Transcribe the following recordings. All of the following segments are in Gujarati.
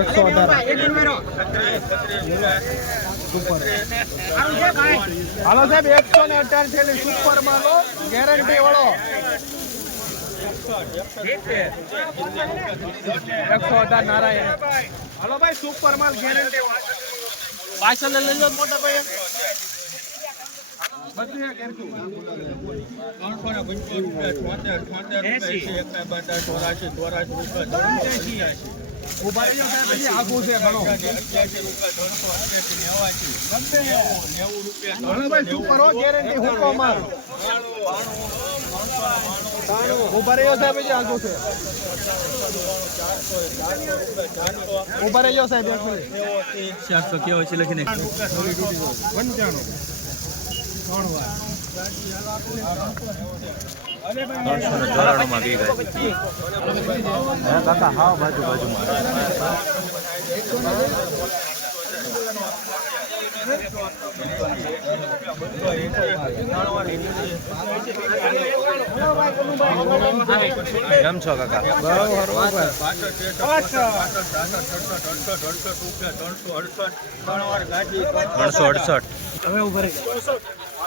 એકસો હાલો સાહેબ, એકસો ને અઢાર છે સુપર માલો ગેરંટી વાળો. એકસો અઢાર નારાયણ. હાલો ભાઈ સુપર માલ ગેરંટી પાછળ લઈ લો મોટા ભાઈ. ઊભા રહ્યો સાહેબ આઘું છે ઊભા રહ્યો સાહેબ ચારસો કેવો છે લખીને. પંચાણું. ત્રણસો ને ચોરાણુંમાં ગઈ ગયા કાકા હાવ બાજુ બાજુમાં કેમ છો કાકા ત્રણસો અડસઠ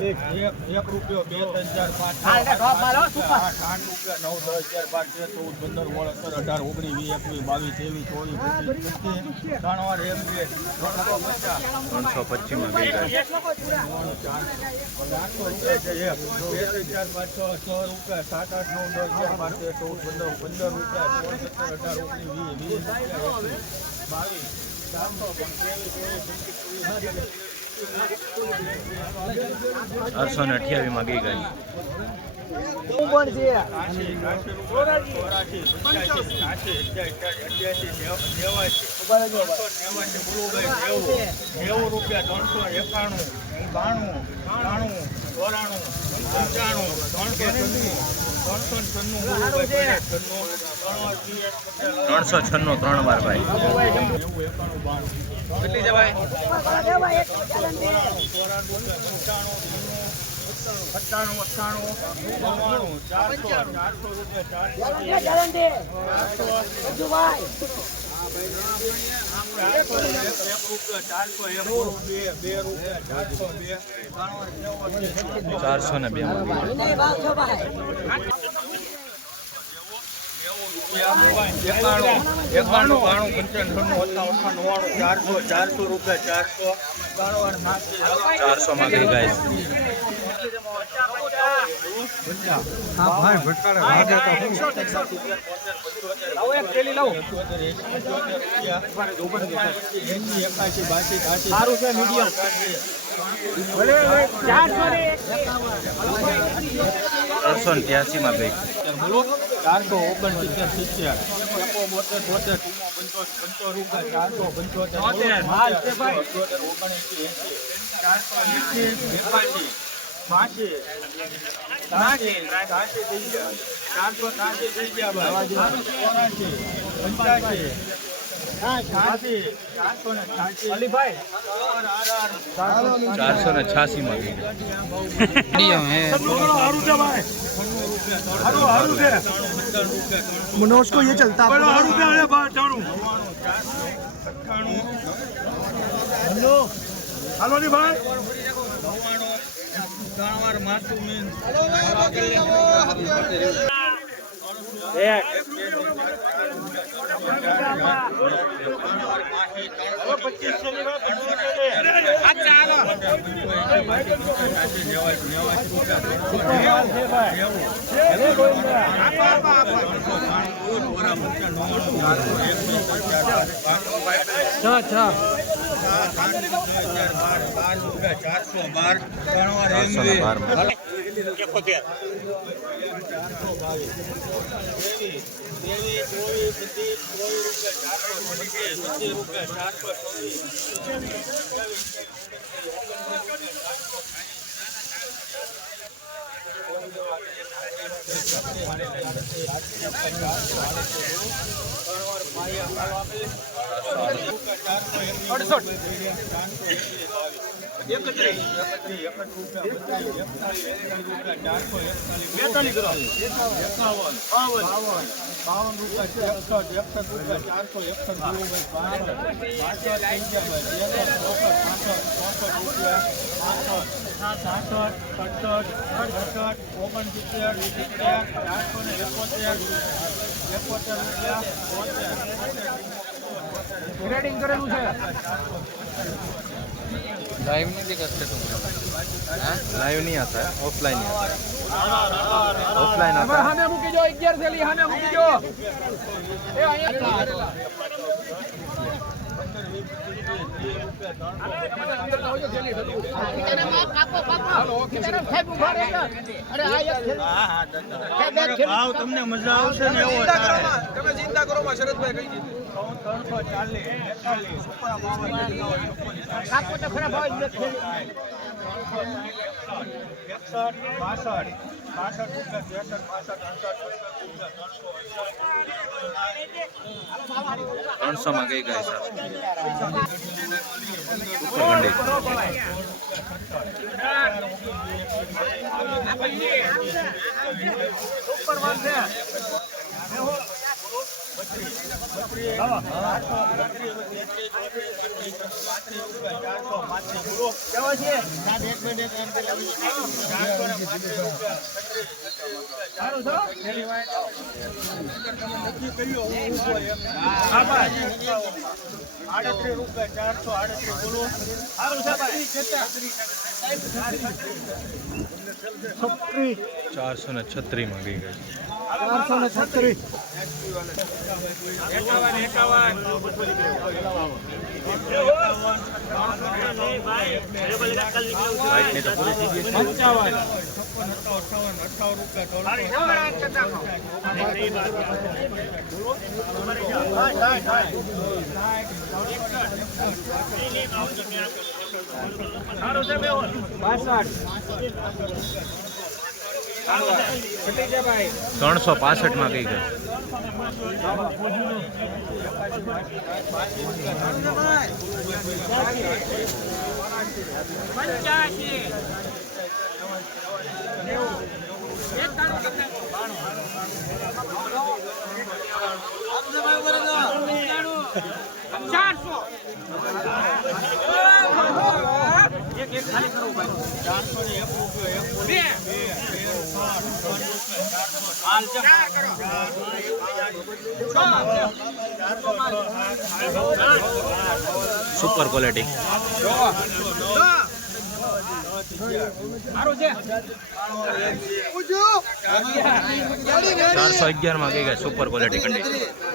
એક એક રૂપિયો બે ત્રણ ચાર પાંચ આઠ આઠ રૂપિયા નવ દસ બાર તેર ચૌદ પંદર સોળ સત્તર અઢાર ઓગણીસ વીસ એકવીસ બાવીસ ત્રેવીસ ચોવીસ પચીસ વાર બે ત્રણસો પચાસ ત્રણસો પચીસમાં ગઈ ચારસો ચારસો એક બે ત્રણ ચાર પાંચ છ છ રૂપિયા સાત આઠ નવ દસ અગિયાર પાંચ તેર ચૌદ પંદર પંદર રૂપિયા સોળ સત્તર અઢાર ઓગણીસ વીસ વીસ બાવીસ ચારસો ને ચોવીસમાં ગઈ ગઈ નેવું રૂપિયા ત્રણસો એકાણું બાણું ત્રાણું ચોરાણું પંચાણું ત્રણસો છન્નું ત્રણસો છન્નું ગુરુભાઈ છન્નું ત્રણસો છન્નું ત્રણ વાર ભાઈ કેટલી જવાય સત્તાણું અઠ્ઠાણું નવ્વાણું ચારસો ચારસો રૂપિયા ચારસો ચારસો ને બે એકાણું બાણું પંચાણું અઠાવન નવ્વાણું ચારસો ચારસો રૂપિયા ચારસો ચારસો માં ગઈ ગાય સારું છે મીડિયમ. ત્રણસો ને ત્યાસી માં ગઈ બોલો. ચારસો ઓગણસિત્તેર સિત્તેર. એકો બોતેર બોતેર. ટૂંકો પંચોતેર પંચો રૂપિયા. ચારસો પંચોતેર ભાઈ. ઓગણએંસી એંસી ચારસો એંસી એકાશી કાશી કાશી કાશી થઈ ગયા. ચારસો કાશી થઈ ગયા ચોરાશી પંચ્યાસી. ચારસો ને છ્યાસી. માં મનોજ હલો યે ની ભાઈ ત્રણ માથું મીન બાર છ વાર ચારસો બાર ચારસો બાવીસ ત્રેવીસ ત્રેવીસ ચોવીસ પચીસ ચોવીસ રૂપિયા ચારસો પચીસ પચીસ રૂપિયા ચારસો ચોવીસ બાવન રૂપિયા એકસઠ એકસઠ રૂપિયા ચારસો એકસઠ ગુરુભાઈ બાસઠ બાસઠ પંચાવન એકસઠ ચોસઠ પાસઠ ચોસઠ રૂપિયા પાસઠ સાસઠ છે લાઈવ નહીં દેખાશે તમને લાઈવ નહીં આવતા ઓફલાઈન ઓફલાઈન આવતા હામે મૂકી જો 11 થેલી હામે મૂકી જો એ અહીંયા ભાવ તમને મજા આવશે ને એવો તમે ચિંતા કરો માં શરદભાઈ કઈ દીધું. ત્રણસો ચાલીસ એકસઠ બાસઠ બાસઠ રૂપિયા ત્રેસઠ બાસઠ અડસઠ ત્રણસો માં ગઈ ગાય સાહેબ આડત્રીસ રૂપિયા ચારસો આડત્રીસ બોલો સારું છે ચારસો ને છત્રીસમાં ગઈ ગાય ચારસો ને છત્રીસ પંચાવન રૂપિયા ત્રણસો પાસઠમાં કઈ ગાય ચારસો. ને એક રૂપિયો એક બોલો બે બે ત્રણ ત્રણ ચારસો. સુપર ક્વોલિટી ચારસો અગિયારમાં ગઈ ગયા સુપર ક્વોલિટી કંડી